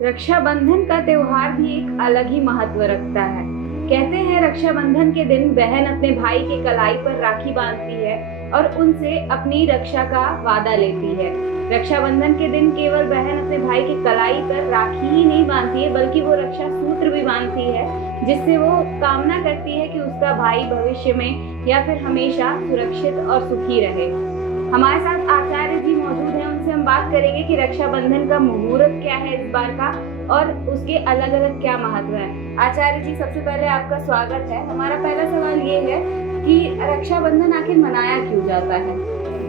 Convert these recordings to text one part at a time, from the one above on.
रक्षाबंधन का त्योहार भी एक अलग ही महत्व रखता है। कहते हैं रक्षाबंधन के दिन बहन अपने भाई के कलाई पर राखी बांधती है और उनसे अपनी रक्षा का वादा लेती है। रक्षाबंधन के दिन केवल बहन अपने भाई के कलाई पर राखी ही नहीं बांधती है, बल्कि वो रक्षा सूत्र भी बांधती है, जिससे वो कामना करती है कि उसका भाई भविष्य में या फिर हमेशा सुरक्षित और सुखी रहे। हमारे साथ आचार्य जी मौजूद हैं, उनसे हम बात करेंगे कि रक्षाबंधन का मुहूर्त क्या है इस बार का और उसके अलग अलग क्या महत्व है। आचार्य जी, सबसे पहले आपका स्वागत है। हमारा पहला सवाल ये है कि रक्षाबंधन आखिर मनाया क्यों जाता है?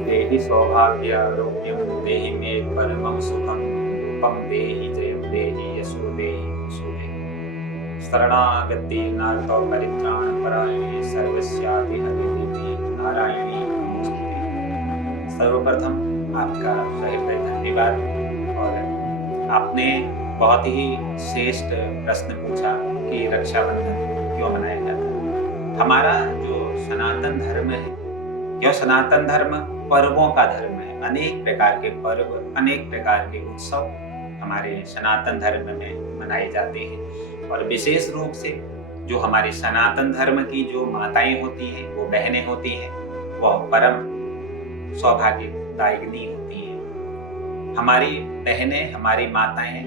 देहि सौभाग्य आरोग्यम देहि मे परमं सुखम रूपम देहि जयम देहि यशो देहि यशो देहि शरणागति नार्तो परित्राण परायणे सर्वस्यापि हरिदेवी नारायणी नमोस्तुते। सर्वप्रथम आपका हृदय धन्यवाद। और आपने बहुत ही श्रेष्ठ प्रश्न पूछा कि रक्षाबंधन क्यों मनाया जाता है। हमारा जो सनातन धर्म है, यह सनातन धर्म पर्वों का धर्म है। अनेक प्रकार के पर्व, अनेक प्रकार के उत्सव हमारे सनातन धर्म में मनाए जाते हैं। और विशेष रूप से जो हमारे सनातन धर्म की जो माताएं होती हैं, वो बहनें होती हैं, वह परम सौभाग्यदायिनी होती हैं। हमारी बहनें, हमारी माताएं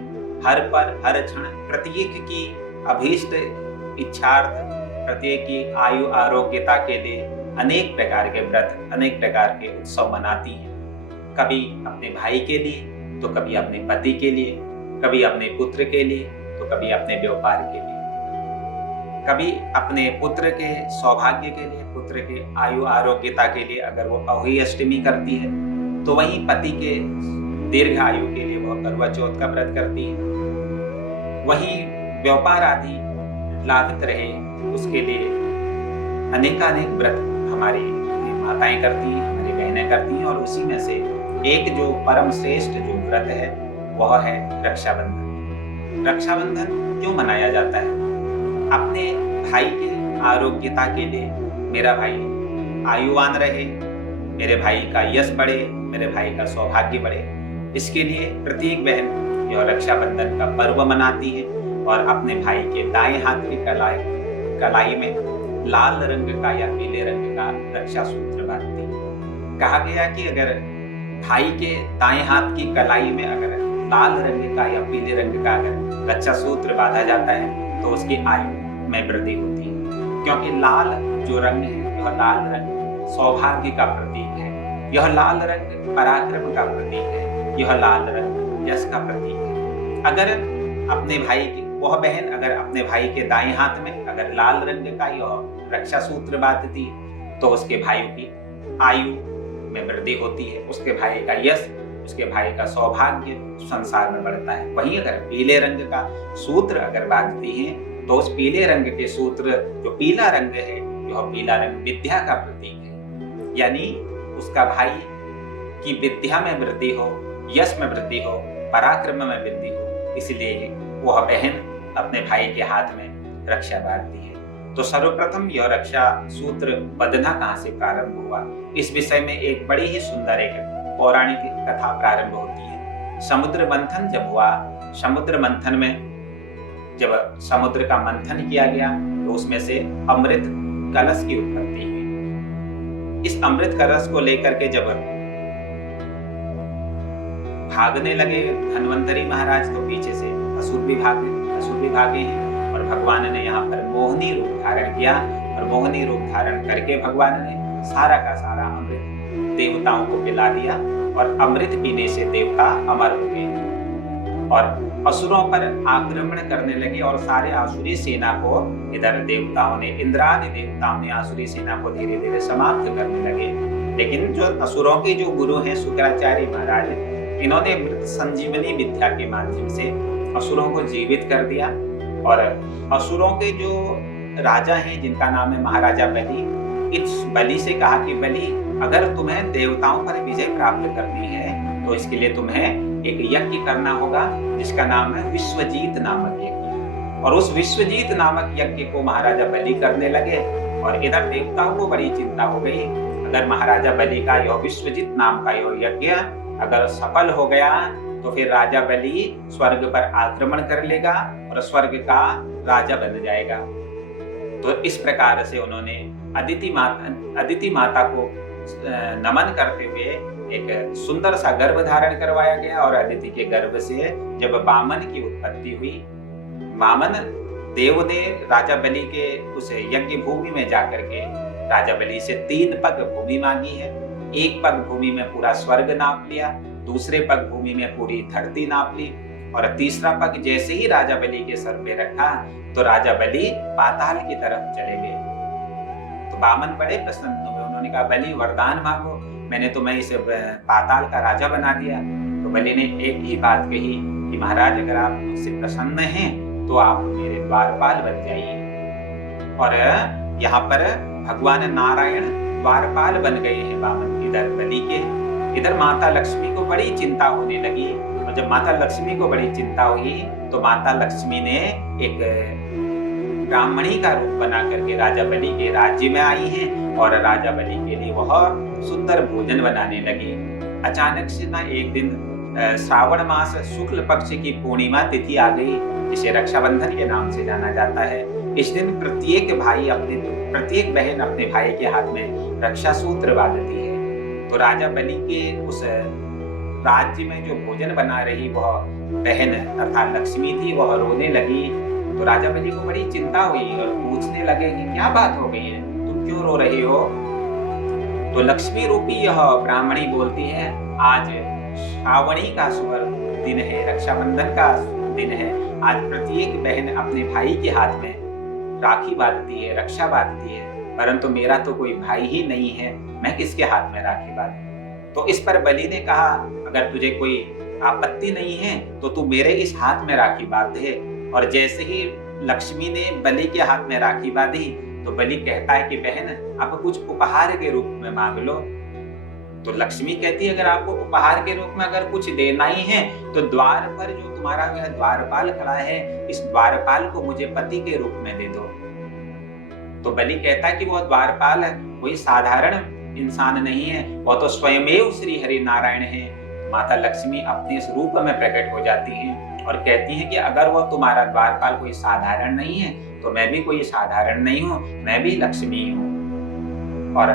हर पर हर क्षण प्रत्येक की अभीष्ट इच्छार्थ, प्रत्येक की आयु आरोग्यता के लिए अनेक प्रकार के व्रत, अनेक प्रकार के उत्सव मनाती हैं। कभी अपने भाई के लिए, तो कभी अपने पति के लिए, कभी अपने पुत्र के लिए, तो कभी अपने व्यापार के लिए, कभी अपने पुत्र के सौभाग्य के लिए, पुत्र के आयु आरोग्यता के लिए अगर वो अहोई अष्टमी करती है, तो वहीं पति के दीर्घ आयु के लिए वो करवा चौथ का व्रत करती है। वहीं व्यापार आदि लाभित रहे उसके लिए अनेकानेक व्रत हमारी माताएं करती हैं, हमारी बहनें करती हैं। और उसी में से एक जो परम श्रेष्ठ जो व्रत है वह है रक्षाबंधन। रक्षाबंधन क्यों मनाया जाता है? अपने भाई के आरोग्यता के लिए, मेरा भाई आयुवान रहे, मेरे भाई का यश बढ़े, मेरे भाई का सौभाग्य बढ़े, इसके लिए प्रत्येक बहन यह रक्षाबंधन का पर्व मनाती है और अपने भाई के दाएं हाथ की कलाई में लाल रंग का या पीले रंग का रक्षा सूत्र बांधती है। कहा गया कि अगर भाई के दाएं हाथ की कलाई में अगर लाल रंग का या पीले रंग का अगर रक्षा सूत्र बांधा जाता है तो उसकी आयु में वृद्धि होती है। क्योंकि लाल जो रंग है, यह लाल रंग सौभाग्य का प्रतीक है, यह लाल रंग पराक्रम का प्रतीक है, यह लाल रंग यश का प्रतीक है। अगर अपने भाई की वह बहन अगर अपने भाई के दाएं हाथ में अगर लाल रंग का यह रक्षा सूत्र बांधती है तो उसके भाई की आयु में वृद्धि होती है, उसके भाई का यश, उसके भाई का सौभाग्य संसार में बढ़ता है। वहीं अगर पीले रंग का सूत्र अगर बांधती है तो उस पीले रंग के सूत्र, जो पीला रंग है, यह पीला रंग विद्या का प्रतीक है। यानी उसका भाई की विद्या में वृद्धि हो, यश में वृद्धि हो, पराक्रम में वृद्धि हो, इसलिए वह बहन अपने भाई के हाथ में रक्षा बांधती है। तो सर्वप्रथम यह रक्षा सूत्र बंधना कहाँ से प्रारंभ हुआ, इस विषय में एक बड़ी ही सुंदर एक पौराणिक कथा प्रारंभ होती है। समुद्र मंथन जब हुआ, समुद्र मंथन में जब समुद्र का मंथन किया गया तो उसमें से अमृत कलश की उत्पत्ति हुई। इस अमृत कलश को लेकर के जब भागने लगे धन्वंतरी महाराज, तो पीछे से असुर भी भागे हैं और भगवान ने यहाँ पर मोहिनी रूप धारण किया। और मोहिनी रूप धारण करके भगवान ने सारा का सारा अमृत देवताओं को पिला दिया और अमृत पीने से देवता अमर हो गए और असुरों पर आक्रमण करने लगे। और सारे आसुरी सेना को इधर देवताओं ने, इंद्रादि देवताओं ने आसुरी सेना को धीरे धीरे समाप्त करने लगे। लेकिन जो असुरों के जो गुरु हैं शुक्राचार्य महाराज, इन्होंने मृत संजीवनी विद्या के माध्यम से असुरों को जीवित कर दिया। और असुरों के जो राजा हैं जिनका नाम है महाराजा बलि, इस बलि से कहा कि बलि, अगर तुम्हें देवताओं पर विजय प्राप्त करनी है तो इसके लिए तुम्हें एक यज्ञ करना होगा जिसका नाम है विश्वजीत नामक यज्ञ। और उस विश्वजीत नामक यज्ञ को महाराजा बलि करने लगे। और इधर देवताओं को बड़ी चिंता हो गई, अगर महाराजा बलि का यह विश्वजीत नाम का यह यज्ञ अगर सफल हो गया तो फिर राजा बलि स्वर्ग पर आक्रमण कर लेगा और स्वर्ग का राजा बन जाएगा। तो इस प्रकार से उन्होंने अदिति माता को नमन करते हुए एक सुंदर सा गर्भ धारण करवाया गया और अदिति के गर्भ से जब वामन की उत्पत्ति हुई, वामन देव ने राजा बलि के उस यज्ञ भूमि में जाकर के राजा बलि से 3 पग भूमि मांगी है। 1 पग भूमि में पूरा स्वर्ग नाप लिया, दूसरे पग भूमि में पूरी धरती नाप ली और तीसरा पग जैसे ही राजा बलि के सर पे रखा तो राजा बलि पाताल की तरफ चले गए। तो वामन बड़े प्रसन्न हुए, उन्होंने कहा बलि वरदान मांगो, मैंने तुम्हें इस पाताल का राजा बना दिया। तो बलि ने एक ही बात कही कि महाराज अगर आप मुझसे प्रसन्न हैं तो आप मेरे द्वारपाल बन जाइए। और यहाँ पर भगवान नारायण द्वारपाल बन गए हैं वामन इधर बलि के। इधर माता लक्ष्मी को बड़ी चिंता होने लगी और जब माता लक्ष्मी को बड़ी चिंता हुई तो माता लक्ष्मी ने एक ब्राह्मणी का रूप बना करके राजा बलि के राज्य में आई हैं और राजा बलि के लिए वह सुंदर भोजन बनाने लगी। अचानक से ना एक दिन श्रावण मास शुक्ल पक्ष की पूर्णिमा तिथि आ गई, जिसे रक्षाबंधन के नाम से जाना जाता है। इस दिन प्रत्येक बहन अपने भाई के हाथ में रक्षा सूत्र बांधती है। तो राजा बलि के उस राज्य में जो भोजन बना रही वह बहन अर्थात लक्ष्मी थी, वह रोने लगी। तो राजा बलि को बड़ी चिंता हुई और पूछने लगे कि क्या बात हो गई है, तुम क्यों रो रही हो? तो लक्ष्मी रूपी यह ब्राह्मणी बोलती है, आज श्रावणी का शुभ दिन है, रक्षाबंधन का दिन है। आज प्रत्येक बहन अपने भाई के हाथ में राखी बांधती है, रक्षा बांधती है, परंतु मेरा तो कोई भाई ही नहीं है, मैं किसके हाथ में राखी बांधूं? तो इस पर बलि ने कहा, अगर तुझे कोई आपत्ति नहीं है तो तू मेरे इस हाथ में राखी बांध दे। और जैसे ही लक्ष्मी ने बलि के हाथ में राखी बांधी तो बलि कहता है कि बहन आप कुछ उपहार के रूप में मांग लो। तो लक्ष्मी कहती है, अगर आपको उपहार के रूप में अगर कुछ देना ही है तो द्वार पर जो तुम्हारा यह द्वारपाल खड़ा है, इस द्वारपाल को मुझे पति के रूप में दे दो। तो बलि कहता है कि वह द्वारपाल कोई साधारण इंसान नहीं है, वह तो स्वयमेव श्री हरि नारायण है। माता लक्ष्मी अपने इस रूप में प्रकट हो जाती हैं और कहती हैं कि अगर वह तुम्हारा द्वारपाल कोई साधारण नहीं है तो मैं भी कोई साधारण नहीं हूँ, मैं भी लक्ष्मी हूँ। और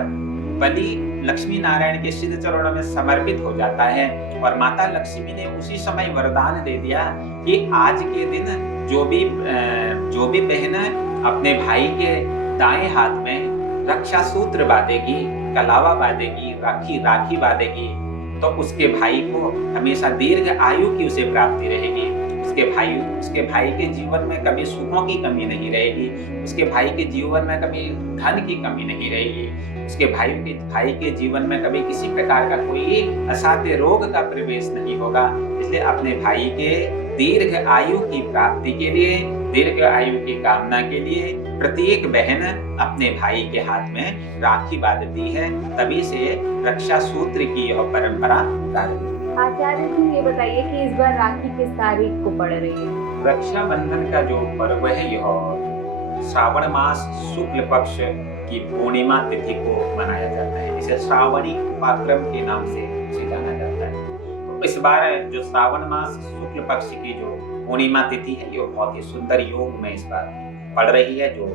बलि लक्ष्मी नारायण के सिद्ध चरणों में समर्पित हो जाता है और माता लक्ष्मी ने उसी समय वरदान दे दिया कि आज के दिन जो भी बहन अपने भाई के दाएं हाथ में रक्षा सूत्र बांधेगी, कलावा बांधेगी, राखी बांधेगी, तो उसके भाई को हमेशा दीर्घ आयु की उसे प्राप्ति रहेगी। उसके भाई के जीवन में कभी सुखों की कमी नहीं रहेगी, उसके भाई के जीवन में कभी धन की कमी नहीं रहेगी, उसके भाई के जीवन में कभी किसी प्रकार का कोई असाध्य रोग का प्रवेश नहीं होगा। इसलिए अपने भाई के दीर्घ आयु की प्राप्ति के लिए, दीर्घ आयु की कामना के लिए प्रत्येक बहन अपने भाई के हाथ में राखी बांधती है। तभी से रक्षा सूत्र की यह परंपरा प्रारंभ। आचार्य जी ये बताइए कि इस बार राखी किस तारीख को पड़ रही है? रक्षाबंधन का जो पर्व है यह श्रावण मास शुक्ल पक्ष की पूर्णिमा तिथि को मनाया जाता है। इसे श्रावणी उपाक्रम के नाम से जाना जाता है। तो इस बार जो श्रावण मास शुक्ल पक्ष की जो पूर्णिमा तिथि है ये बहुत ही सुंदर योग में इस बार पड़ रही है, जो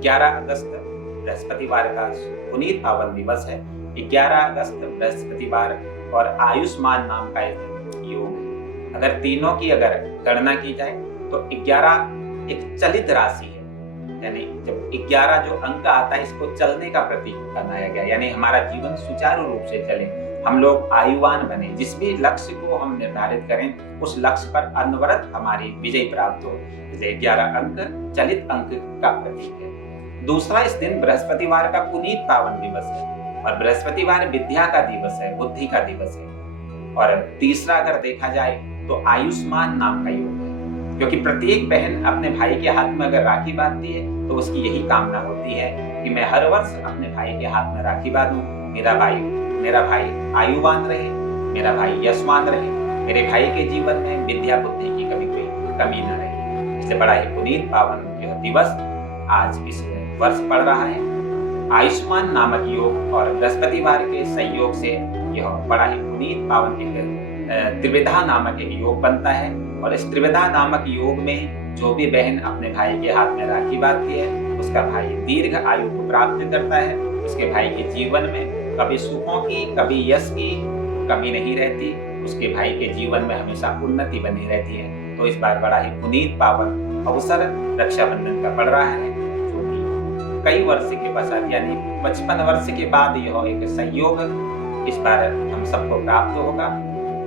11 अगस्त बृहस्पतिवार का पुनीत पावन दिवस है। 11 अगस्त बृहस्पतिवार और आयुष्मान नाम का योग, अगर तीनों की अगर गणना की जाए तो 11 एक चलित राशि है, यानी जब 11 जो अंक आता है इसको चलने का प्रतीक बनाया गया, यानी हमारा जीवन सुचारू रूप से चले, हम लोग आयुवान बने, जिस भी लक्ष्य को हम निर्धारित करें उस लक्ष्य पर अनवरत हमारी विजय प्राप्त हो। इसलिए 11 अंक चलित अंक का प्रतीक है। दूसरा, इस दिन बृहस्पतिवार का पुनीत पावन दिवस है और बृहस्पतिवार विद्या का दिवस है, बुद्धि का दिवस है। और तीसरा अगर देखा जाए तो आयुष्मान नाम का योग है, क्योंकि प्रत्येक बहन अपने भाई के हाथ में अगर राखी बांधती है तो उसकी यही कामना होती है कि मैं हर वर्ष अपने भाई के हाथ में राखी बांधूं, मेरा भाई आयुवान रहे, मेरा भाई यशवान रहे, मेरे भाई के जीवन में विद्या बुद्धि की कभी कोई कमी न रहे। इसलिए बड़ा ही पुनीत पावन यह दिवस आज इस वर्ष पड़ रहा है। आयुष्मान नामक योग और बृहस्पतिवार के संयोग से यह बड़ा ही पुनीत पावन एक त्रिविधा नामक एक योग बनता है। और इस त्रिविधा नामक योग में जो भी बहन अपने भाई के हाथ में राखी बांधती है, उसका भाई दीर्घ आयु को प्राप्त करता है। उसके भाई के जीवन में कभी सुखों की, कभी यश की कमी नहीं रहती। उसके भाई के जीवन में हमेशा उन्नति बनी रहती है। तो इस बार बड़ा ही पुनीत पावन अवसर रक्षाबंधन का पड़ रहा है, जो कि कई वर्ष के पश्चात यानी 55 वर्ष के बाद यह एक संयोग इस बार हम सबको प्राप्त होगा।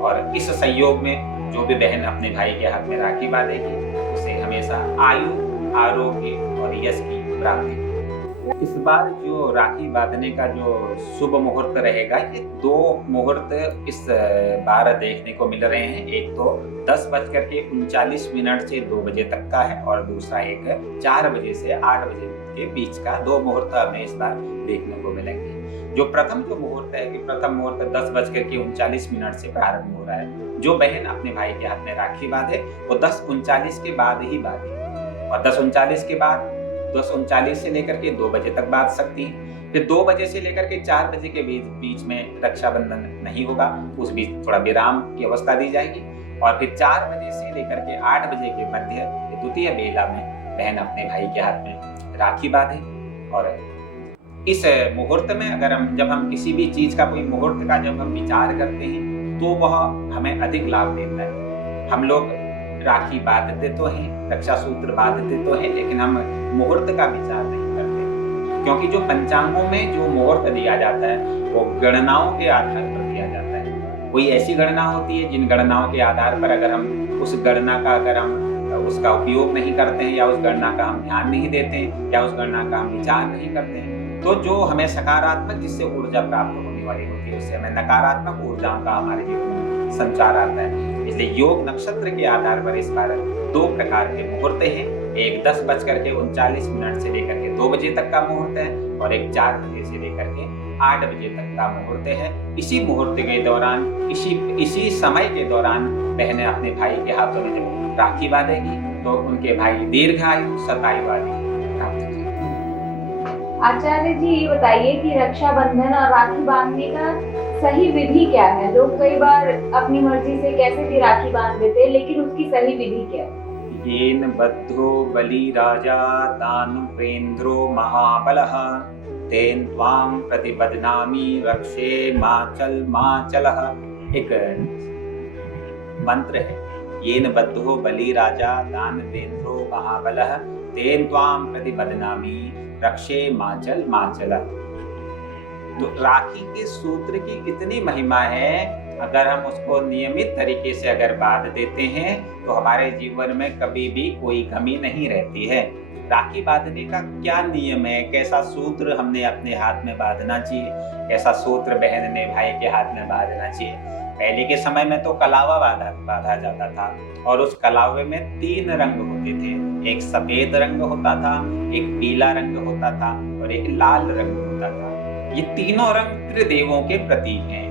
और इस संयोग में जो भी बहन अपने भाई के हाथ में राखी बांधेगी, उसे हमेशा आयु, आरोग्य और यश की प्राप्ति। इस बार जो राखी बांधने का जो शुभ मुहूर्त रहेगा, ये 2 मुहूर्त इस बार देखने को मिल रहे हैं। एक तो 10:39 से 2 बजे तक का है, और दूसरा एक 4 बजे से 8 बजे के बीच का 2 मुहूर्त हमें इस बार देखने को मिलेंगे। जो प्रथम जो मुहूर्त है कि प्रथम मुहूर्त 10:39 से प्रारंभ हो रहा है। जो बहन अपने भाई के हाथ में राखी बांधे वो 10:39 के बाद ही बांधे, और 10:39 के बाद 10:39 से लेकर के 2 बजे तक बांध सकती है। फिर 2 बजे से लेकर के 4 बजे के बीच में रक्षाबंधन नहीं होगा, उस बीच थोड़ा विराम की अवस्था दी जाएगी। और फिर 4 बजे से लेकर के 8 बजे के मध्य द्वितीय बेला में बहन अपने भाई के हाथ में राखी बांधे। और इस मुहूर्त में अगर जब हम किसी भी चीज का, कोई मुहूर्त का जब हम विचार करते हैं, तो वह हमें अधिक लाभ देता है। हम लोग राखी बांधते तो हैं, रक्षा सूत्र बांधते तो हैं, लेकिन हम मुहूर्त का विचार नहीं करते, क्योंकि जो पंचांगों में जो मुहूर्त दिया जाता है वो गणनाओं के आधार पर दिया जाता है। कोई ऐसी गणना होती है जिन गणनाओं के आधार पर अगर हम उस गणना का उसका उपयोग नहीं करते हैं, या उस गणना का हम ध्यान नहीं देते हैं, या उस गणना का हम विचार नहीं करते हैं, तो जो हमें सकारात्मक जिससे ऊर्जा प्राप्त होने वाली होती है, उससे हमें नकारात्मक ऊर्जाओं का हमारे जीवन में संचार आता है। इसलिए योग नक्षत्र के आधार पर इस बार 2 प्रकार के मुहूर्त हैं। एक 10:39 से लेकर के 2 बजे तक का मुहूर्त है, और एक 4 बजे से लेकर के 8 बजे तक का मुहूर्त है। इसी मुहूर्त के दौरान, इसी समय के दौरान बहनें अपने भाई के हाथों में जब राखी बांधेगी, तो उनके भाई दीर्घायु, शतायु आदि प्राप्त करेंगे। आचार्य जी, ये बताइए कि रक्षाबंधन और राखी बांधने का सही विधि क्या है? लोग कई बार अपनी मर्जी से कैसे भी राखी बांध देते हैं, लेकिन उसकी सही विधि क्या है? येन बद्धो बलि राजा दानवेन्द्रो महाबलः तेन त्वां प्रतिबध्नामि रक्षे माचलः। एक मंत्र है, येन बद्धो बलि राजा दानवेन्द्रो महाबलः तेन त्वां प्रतिबध्नामि रक्षे माचल। तो राखी के सूत्र की इतनी महिमा है, अगर हम उसको नियमित तरीके से अगर बांध देते हैं तो हमारे जीवन में कभी भी कोई कमी नहीं रहती है। राखी बांधने का क्या नियम है, कैसा सूत्र हमने अपने हाथ में बांधना चाहिए, कैसा सूत्र बहन ने भाई के हाथ में बांधना चाहिए। पहले के समय में तो कलावा बांधा जाता था, और उस कलावे में 3 रंग होते थे। एक सफेद रंग होता था, एक पीला रंग होता था, और एक लाल रंग होता था। ये तीनों रंग त्रिदेवों के प्रतीक हैं।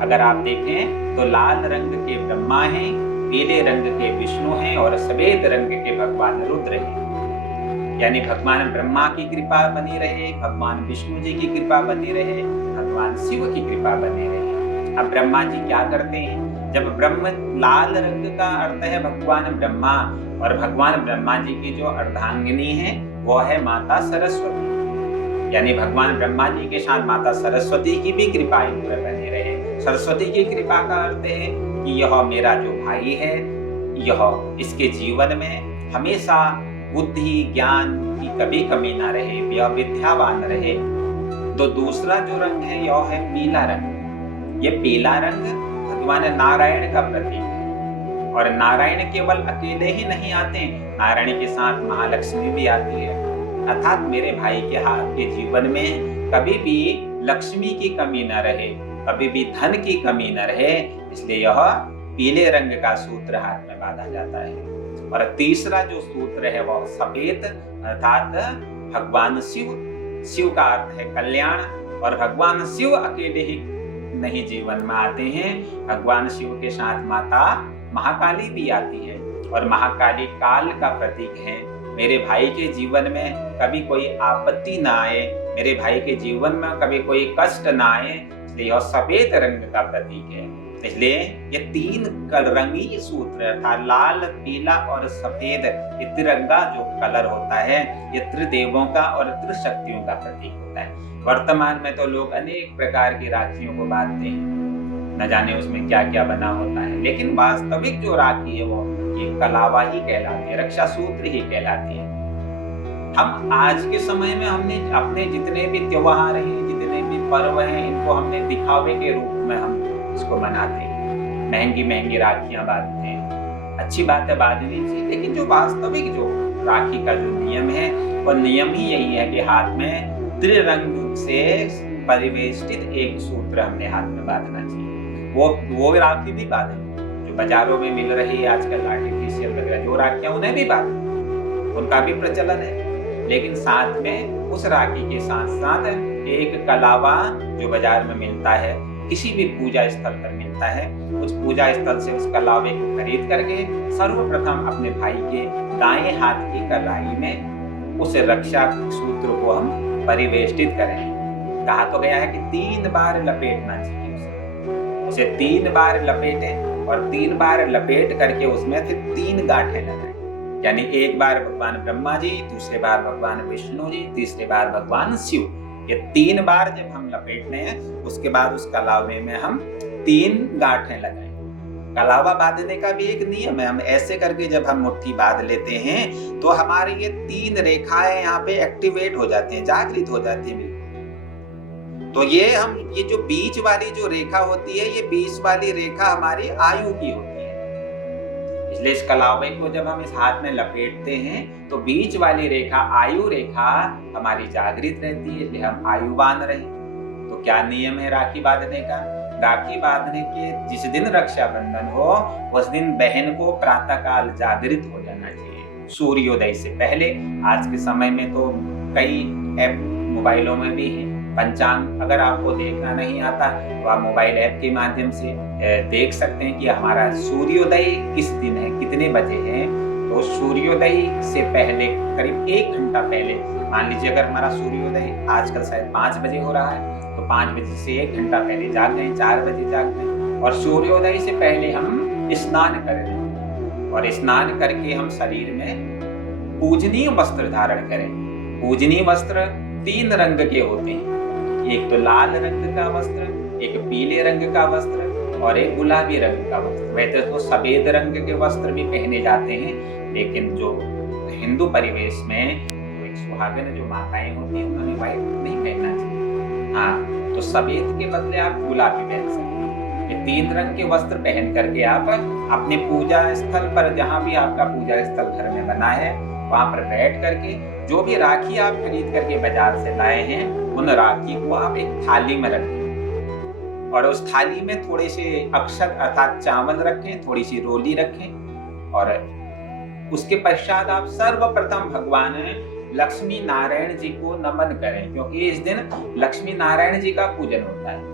अगर आप देखें तो लाल रंग के ब्रह्मा हैं, पीले रंग के विष्णु हैं, और सफेद रंग के भगवान रुद्र हैं। यानी भगवान ब्रह्मा की कृपा बनी रहे, भगवान विष्णु जी की कृपा बनी रहे, भगवान शिव की कृपा बनी रहे। अब ब्रह्मा जी क्या करते हैं? जब ब्रह्म, लाल रंग का अर्थ है भगवान ब्रह्मा, और भगवान ब्रह्मा जी की जो अर्धांगिनी है वो है माता सरस्वती। यानी भगवान ब्रह्मा जी के साथ माता सरस्वती की भी कृपा इन पर बनी रहे। सरस्वती की कृपा का अर्थ है कि यह मेरा जो भाई है, यह इसके जीवन में हमेशा बुद्धि ज्ञान की कभी कमी ना रहे, यह विद्यावान रहे। तो दूसरा जो रंग है यह है पीला रंग। ये पीला रंग भगवान नारायण का प्रतीक है, और नारायण केवल अकेले ही नहीं आते, नारायण के साथ महालक्ष्मी भी आती है। अर्थात मेरे भाई के हाथ के जीवन में कभी भी लक्ष्मी की कमी न रहे, कभी भी धन की कमी न रहे, इसलिए यह पीले रंग का सूत्र हाथ में बांधा जाता है। और तीसरा जो सूत्र है वह सफेद, अर्थात भगवान शिव। शिव का अर्थ है कल्याण, और भगवान शिव अकेले ही नहीं जीवन में आते हैं, भगवान शिव के साथ माता महाकाली भी आती है, और महाकाली काल का प्रतीक है। मेरे भाई के जीवन में कभी कोई आपत्ति ना आए, मेरे भाई के जीवन में कभी कोई कष्ट ना आए, इसलिए यह सफेद रंग का प्रतीक है। इसलिए ये 3 रंगी सूत्र अर्थात लाल, पीला और सफेद, ये तिरंगा जो कलर होता है ये त्रिदेवों का और त्रिशक्तियों का प्रतीक होता है। वर्तमान में तो लोग अनेक प्रकार की राखियों को बांधते हैं, न जाने उसमें क्या क्या बना होता है, लेकिन वास्तविक जो राखी है वो ये कलावा ही कहलाती है, रक्षा सूत्र ही कहलाती है। हम आज के समय में हमने अपने जितने भी त्योहार हैं, जितने भी पर्व हैं, इनको हमने दिखावे के रूप में हम इसको मनाते हैं, महंगी महंगी राखियां बांधते हैं। अच्छी बात है बांधनी चाहिए, लेकिन जो वास्तविक जो राखी का जो नियम है वो नियम ही यही है कि हाथ में त्रिरंग से परिवेष्टित एक सूत्र हमने हाथ में बांधना चाहिए। वो राखी भी बांधे जो बाजारों में मिल रही है आजकल आर्टिफिशियल वगैरह जो राखियां, उन्हें भी बांधे, उनका भी प्रचलन है। लेकिन साथ में उस राखी के साथ साथ एक कलावा जो बाजार में मिलता है, किसी भी पूजा स्थल पर मिलता है, उस पूजा स्थल से उस कलावे को खरीद करके सर्वप्रथम अपने भाई के दाएं हाथ की कलाई में उस रक्षा सूत्र को हम परिवेष्टित करें। कहा तो गया है कि 3 बार लपेटना चाहिए उसे 3 बार लपेटें और 3 बार लपेट करके उसमें फिर 3 गांठें लगाएं। यानी एक बार भगवान ब्रह्मा जी, दूसरे बार भगवान विष्णु जी, तीसरे बार भगवान शिव। ये 3 बार जब हम लपेटने हैं उसके बाद उस कलावे में हम 3 गांठें लगाएं। कलावा बांधने का भी एक नियम है, हम ऐसे करके जब हम मुट्ठी बांध लेते हैं तो हमारी ये 3 रेखाएं यहाँ पे एक्टिवेट हो जाती हैं, जागृत हो जाती हैं। तो ये जो बीच वाली जो रेखा होती है, ये बीच वाली रेखा हमारी आयु की होती है। इसलिए इस कलावे को जब हम इस हाथ में लपेटते हैं तो बीच वाली रेखा आयु रेखा हमारी जागृत रहती है, इसलिए हम आयुवान रहे। तो क्या नियम है राखी बांधने का? राखी बांधने के जिस दिन रक्षाबंधन हो उस दिन बहन को प्रातःकाल जागृत हो जाना चाहिए, सूर्योदय से पहले। आज के समय में तो कई ऐप मोबाइलों में भी है, पंचांग अगर आपको देखना नहीं आता तो आप मोबाइल ऐप के माध्यम से देख सकते हैं कि हमारा सूर्योदय किस दिन है, कितने बजे है। तो सूर्योदय से पहले करीब 1 घंटा पहले, मान लीजिए अगर हमारा सूर्योदय आजकल शायद 5 बजे हो रहा है तो 5 बजे से 1 घंटा पहले जाग गए, 4 बजे जाग गए और सूर्योदय से पहले हम स्नान करें और स्नान करके हम शरीर में पूजनीय वस्त्र धारण करें। पूजनीय वस्त्र 3 रंग के होते हैं, एक तो लाल रंग का वस्त्र, एक पीले रंग का वस्त्र और एक गुलाबी रंग का वस्त्र। वैसे तो सफेद रंग के वस्त्र भी पहने जाते हैं, लेकिन जो हिंदू परिवेश में तो एक सुहागन जो माताएं होती हैं उन्हें व्हाइट नहीं पहनना चाहिए। हाँ, तो सफेद के बदले आप गुलाबी पहन सकते हैं। ये 3 रंग के वस्त्र पहन करके आप अपने पूजा स्थल पर, जहाँ भी आपका पूजा स्थल घर में बना है, वहां पर बैठ करके जो भी राखी आप खरीद करके बाजार से लाए हैं उन राखी को आप एक थाली में रखें और उस थाली में थोड़े से अक्षत अर्थात चावल रखें, थोड़ी सी रोली रखें और उसके पश्चात आप सर्वप्रथम भगवान लक्ष्मी नारायण जी को नमन करें, क्योंकि इस दिन लक्ष्मी नारायण जी का पूजन होता है।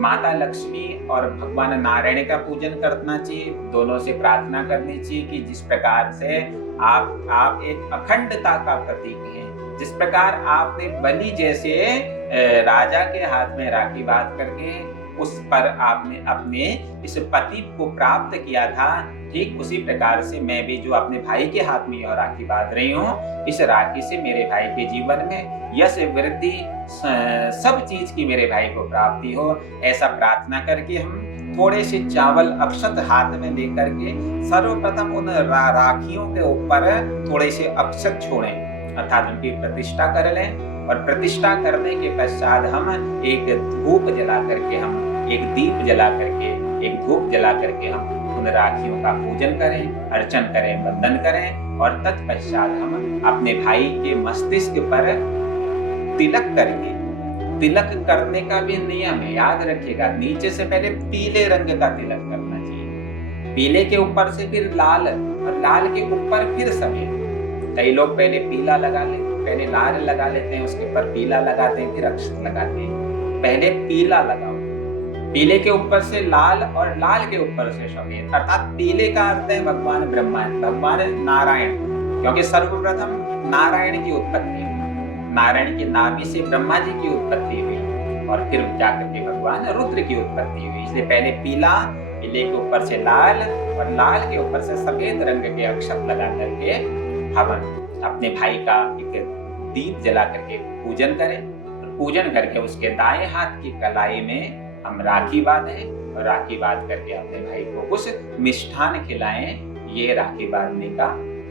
माता लक्ष्मी और भगवान नारायण का पूजन करना चाहिए, दोनों से प्रार्थना करनी चाहिए कि जिस प्रकार से आप एक अखंडता का प्रतीक हैं, जिस प्रकार आपने बलि जैसे राजा के हाथ में राखी बांध करके उस पर आपने अपने इस पति को प्राप्त किया था, ठीक उसी प्रकार से मैं भी जो अपने भाई के हाथ में यह राखी बांध रही हूँ, इस राखी से मेरे भाई के जीवन में यश वृद्धि सब चीज की मेरे भाई को प्राप्ति हो, ऐसा प्रार्थना करके हम थोड़े से चावल अक्षत हाथ में लेकर के सर्वप्रथम उन राखियों के ऊपर थोड़े से अक्षत छोड़ें अर्थात उनकी प्रतिष्ठा कर लें और प्रतिष्ठा करने के पश्चात हम एक धूप जला करके, हम एक दीप जला करके, एक धूप जला करके हम उन राखियों का पूजन करें, अर्चन करें, वंदन करें और तत्पश्चात हम अपने भाई के मस्तिष्क पर तिलक करेंगे। तिलक करने का भी नियम है, याद रखिएगा। नीचे से पहले पीले रंग का तिलक करना चाहिए, पीले के ऊपर से फिर लाल और लाल के ऊपर फिर सफेद। कई लोग पहले पीला लगा लेते, पहले लाल लगा लेते हैं, उसके ऊपर पीला लगाते हैं, फिर अक्षत लगाते हैं। पहले पीला लगाओ, पीले के ऊपर से लाल और लाल के ऊपर से सफेद। अर्थात पीले का अर्थ है भगवान ब्रह्मा, भगवान नारायण, क्योंकि सर्वप्रथम नारायण की उत्पत्ति, नारायण की नाभि से ब्रह्मा जी की उत्पत्ति हुई। और फिर जाकर के भगवान रुद्र की उत्पत्ति हुई। इसलिए पहले पीला, पीले के ऊपर से लाल और लाल के ऊपर से सफेद रंग के अक्षत लगा करके हम अपने भाई का एक दीप जला करके पूजन करें। पूजन करके उसके दाएं हाथ की कलाई में हम राखी बांधें और राखी बांध करके अपने भाई को कुछ मिष्ठान खिलाएं। ये राखी बांधने का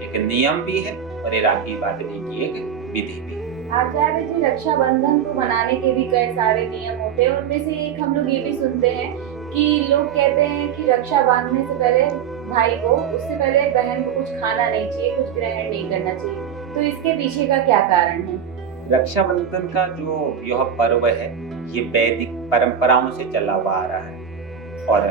एक नियम भी है और ये राखी बांधने की एक विधि भी है। आचार्य जी, रक्षाबंधन को मनाने के भी कई सारे नियम होते हैं। उनमें से एक हम लोग ये भी सुनते हैं कि लोग कहते हैं कि रक्षा बांधने से पहले भाई को, उससे पहले बहन को कुछ खाना नहीं चाहिए, कुछ ग्रहण नहीं करना चाहिए। तो इसके पीछे का क्या कारण है? रक्षाबंधन का जो यह पर्व है ये वैदिक परंपराओं से चला हुआ आ रहा है और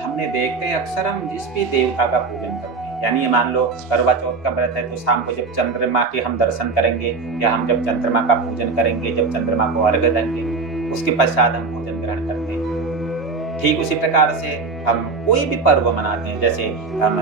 हमने देखते हैं अक्सर हम जिस भी देवता का पूजन करते हैं, यानी मान लो करवा चौथ का व्रत है तो शाम को जब चंद्रमा के हम दर्शन करेंगे या हम जब चंद्रमा का पूजन करेंगे, जब चंद्रमा को अर्घ्य देंगे उसके पश्चात हम भोजन ग्रहण करते हैं। ठीक उसी प्रकार से हम कोई भी पर्व मनाते हैं, जैसे हम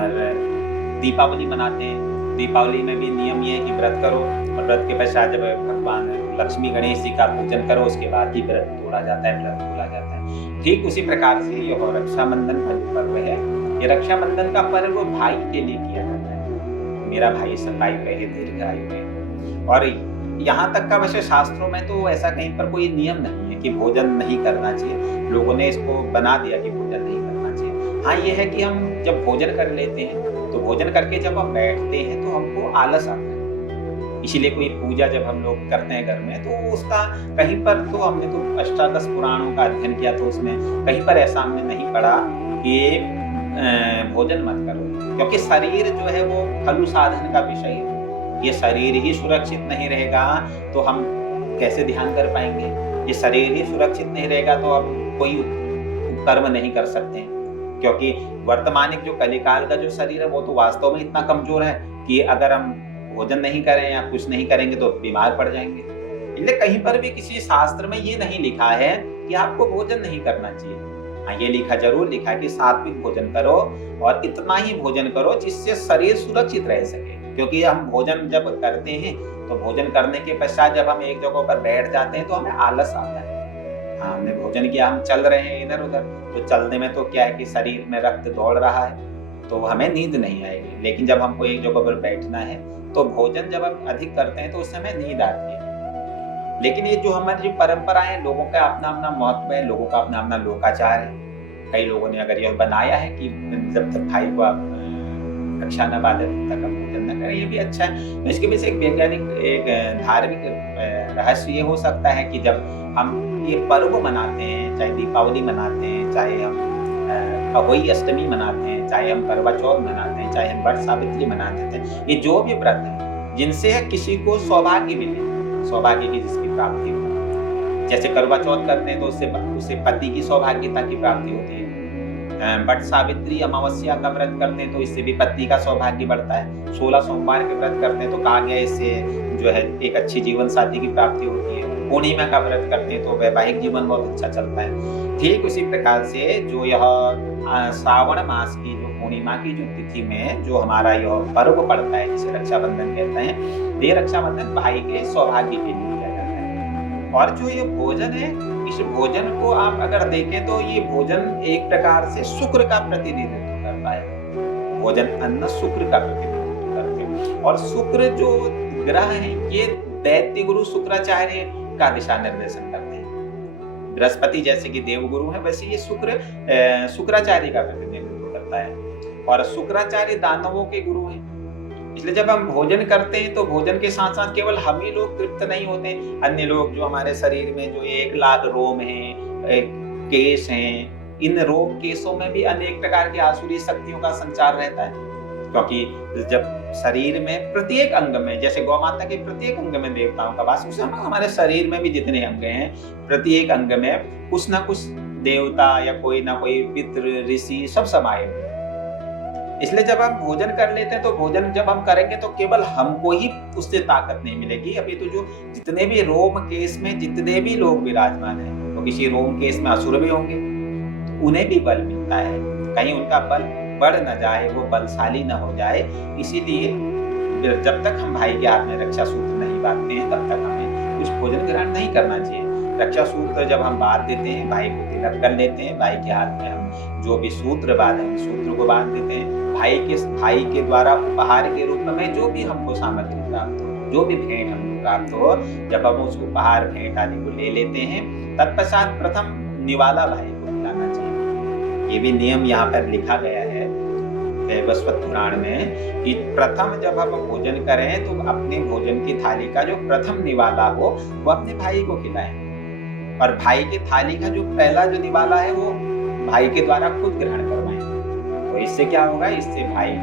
दीपावली मनाते हैं। दीपावली में भी नियम ये है कि व्रत करो और व्रत के पश्चात जब भगवान लक्ष्मी गणेश जी का पूजन करो उसके बाद ही व्रत तोड़ा जाता है, व्रत तोड़ा जाता है। ठीक उसी प्रकार से यह रक्षाबंधन का पर्व है, ये रक्षाबंधन का पर्व भाई के लिए किया जाता है। मेरा भाई सताई रहे, दीर्घायु रहे। और यहाँ तक का वैसे शास्त्रों में तो ऐसा कहीं पर कोई नियम नहीं है कि भोजन नहीं करना चाहिए। लोगों ने इसको बना दिया कि भोजन नहीं करना चाहिए। हाँ, ये है कि हम जब भोजन कर लेते हैं तो भोजन करके जब हम बैठते हैं तो हमको आलस आता है। इसीलिए कोई पूजा जब हम लोग करते हैं घर में तो उसका कहीं पर, तो हमने तो अष्टादश पुराणों का अध्ययन किया तो उसमें कहीं पर ऐसा हमने नहीं पढ़ा कि भोजन मत करो, क्योंकि शरीर जो है वो खलु साधन का विषय है। ये शरीर ही सुरक्षित नहीं रहेगा तो हम कैसे ध्यान कर पाएंगे? ये शरीर ही सुरक्षित नहीं रहेगा तो अब कोई कर्म नहीं कर सकते, क्योंकि वर्तमानिक जो कलिकाल का जो शरीर है वो तो वास्तव में इतना कमजोर है कि अगर हम भोजन नहीं करें या कुछ नहीं करेंगे तो बीमार पड़ जाएंगे। इसलिए कहीं पर भी किसी शास्त्र में ये नहीं लिखा है कि आपको भोजन नहीं करना चाहिए। हाँ, ये जरूर लिखा है कि सात्विक भोजन करो और इतना ही भोजन करो जिससे शरीर सुरक्षित रह सके। क्योंकि हम भोजन जब करते हैं तो भोजन करने के पश्चात जब हम एक जगह पर बैठ जाते हैं तो हमें आलस आता है। हाँ, हमने भोजन किया, हम चल रहे हैं इधर उधर, तो चलने में तो क्या है कि शरीर में रक्त दौड़ रहा है तो हमें नींद नहीं आएगी। लेकिन जब हमको एक जगह पर बैठना है तो भोजन जब हम अधिक करते हैं तो उस समय नींद आती है। लेकिन ये जो हमारी जो परंपरा है, लोगों का अपना अपना महत्व है, लोगों का अपना अपना लोकाचार है। कई लोगों ने अगर यह बनाया है कि जब तक भाई को आप रक्षा न बांधे तक आप भोजन न करें, ये भी अच्छा है। तो इसके पीछे एक वैज्ञानिक, एक धार्मिक रहस्य ये हो सकता है कि जब हम ये पर्व मनाते हैं, चाहे दीपावली मनाते हैं, चाहे हम अहोई अष्टमी मनाते हैं, चाहे हम करवा चौथ मनाते हैं, चाहे हम वट सावित्री मनाते थे, ये जो भी व्रत है जिनसे किसी को सौभाग्य मिले, सौभाग्य की जिसकी प्राप्ति हो। जैसे करवा चौथ करते हैं तो उससे पति की सौभाग्यता की प्राप्ति होती है। वट सावित्री अमावस्या का व्रत करते हैं तो इससे भी पति का सौभाग्य बढ़ता है। 16 सोमवार के व्रत करते हैं तो कहा गया इससे जो है एक अच्छी जीवन साथी की प्राप्ति होती है। पूर्णिमा का व्रत करते हैं तो वैवाहिक जीवन बहुत अच्छा चलता है। ठीक उसी प्रकार से जो यह श्रावण मास की जो पूर्णिमा की जो तिथि में जो हमारा यह पर्व पड़ता है जिसे रक्षाबंधन कहते हैं, ये रक्षाबंधन भाई के सौभाग्य के लिए किया जाता है। और जो ये भोजन है, इस भोजन को आप अगर देखें तो ये भोजन एक प्रकार से शुक्र का प्रतिनिधित्व करता है। भोजन अन्न शुक्र का प्रतिनिधित्व करते हैं और शुक्र जो ग्रह है ये दैत्य गुरु शुक्राचार्य का दिशा निर्देशन करते हैं। बृहस्पति जैसे कि देवगुरु है, वैसे ये शुक्र शुक्राचार्य का प्रतिनिधित्व करता है और शुक्राचार्य दानवों के गुरु हैं। इसलिए जब हम भोजन करते हैं तो भोजन के साथ साथ केवल हम ही लोग तृप्त नहीं होते, अन्य लोग जो हमारे शरीर में जो 1 लाख रोम हैं, केश हैं, इन रोम केशों में भी अनेक प्रकार की आसुरी शक्तियों का संचार रहता है। क्योंकि जब शरीर में प्रत्येक अंग में, जैसे गौ माता के प्रत्येक अंग में देवताओं का वास, उसे हमारे शरीर में भी जितने अंग हैं प्रत्येक अंग में कुछ ना कुछ देवता या कोई ना कोई पितृ ऋषि सब समाये हुए। इसलिए जब हम भोजन कर लेते हैं तो भोजन जब हम करेंगे तो केवल हमको ही उससे ताकत नहीं मिलेगी, अभी तो जो जितने भी रोम केश में जितने भी लोग विराजमान हैं, तो किसी रोम केश में असुर भी होंगे तो उन्हें भी बल मिलता है। कहीं उनका बल बढ़ न जाए, वो बलशाली न हो जाए, इसीलिए जब तक हम भाई के हाथ में रक्षा सूत्र नहीं बांधते हैं तब तक हमें कुछ भोजन ग्रहण नहीं करना चाहिए। रक्षा सूत्र जब हम बांध देते हैं, भाई को तिलक कर लेते हैं, भाई के हाथ में हम जो भी सूत्र बांधे हैं सूत्र को बांध देते हैं। भाई के द्वारा उपहार के रूप में जो भी हमको सामग्री प्राप्त हो, जो भी भेंट हमको प्राप्त हो, जब हम उस उपहार भेंट आदि को ले लेते हैं, तत्पश्चात प्रथम निवाला भाई को खिलाना चाहिए। ये भी नियम यहाँ पर लिखा गया है वैवस्वत पुराण में कि प्रथम जब हम भोजन करें तो अपने भोजन की थाली का जो प्रथम निवाला हो वो अपने भाई को खिलाएं, और भाई की थाली का जो पहला जो निवाला है वो भाई के द्वारा खुद ग्रहण करवाएं। तो इससे क्या होगा, इससे भाई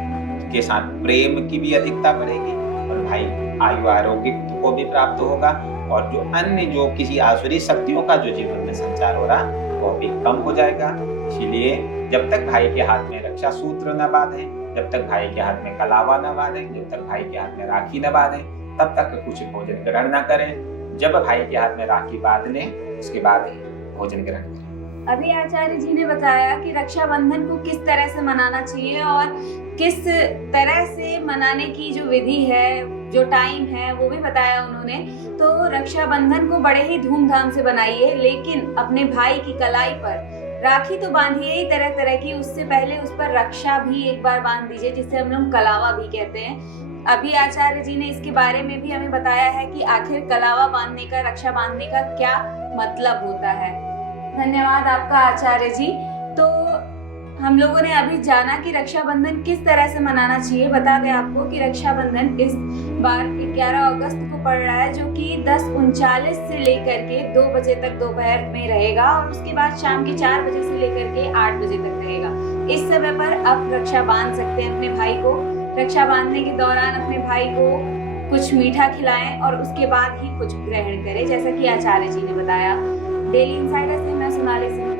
के साथ प्रेम की भी अधिकता बढ़ेगी और भाई आयु आरोग्य को भी प्राप्त होगा, और जो अन्य जो किसी आसुरी शक्तियों का जो जीवन में संचार हो रहा वो भी कम हो जाएगा। इसीलिए जब तक भाई के हाथ में रक्षा सूत्र न बांधें, जब तक भाई के हाथ में कलावा न बांधें, जब तक भाई के हाथ में राखी न बांधें, तब तक कुछ भोजन ग्रहण न करें। जब भाई के हाथ में राखी बांध लें उसके बाद ही भोजन ग्रहण करें। अभी आचार्य जी ने बताया कि रक्षाबंधन को किस तरह से मनाना चाहिए और किस तरह से मनाने की जो विधि है, जो टाइम है, वो भी बताया उन्होंने। तो रक्षाबंधन को बड़े ही धूमधाम से बनाइए, लेकिन अपने भाई की कलाई पर राखी तो बांधिए ही तरह तरह की, उससे पहले उस पर रक्षा भी एक बार बांध दीजिए, जिसे हम लोग कलावा भी कहते हैं। अभी आचार्य जी ने इसके बारे में भी हमें बताया है कि आखिर कलावा बांधने का, रक्षा बांधने का क्या मतलब होता है। धन्यवाद आपका आचार्य जी। तो हम लोगों ने अभी जाना कि रक्षाबंधन किस तरह से मनाना चाहिए। बता दें आपको कि रक्षाबंधन इस बार 11 अगस्त को पड़ रहा है, जो कि 10:39 से लेकर के 2 बजे तक दोपहर में रहेगा, और उसके बाद शाम के 4 बजे से लेकर के 8 बजे तक रहेगा। इस समय पर आप रक्षा बांध सकते हैं अपने भाई को। रक्षा बांधने के दौरान अपने भाई को कुछ मीठा खिलाएं और उसके बाद ही कुछ ग्रहण करें, जैसा कि आचार्य जी ने बताया। डेली इनसाइडर से मैं सोनाली सिंह।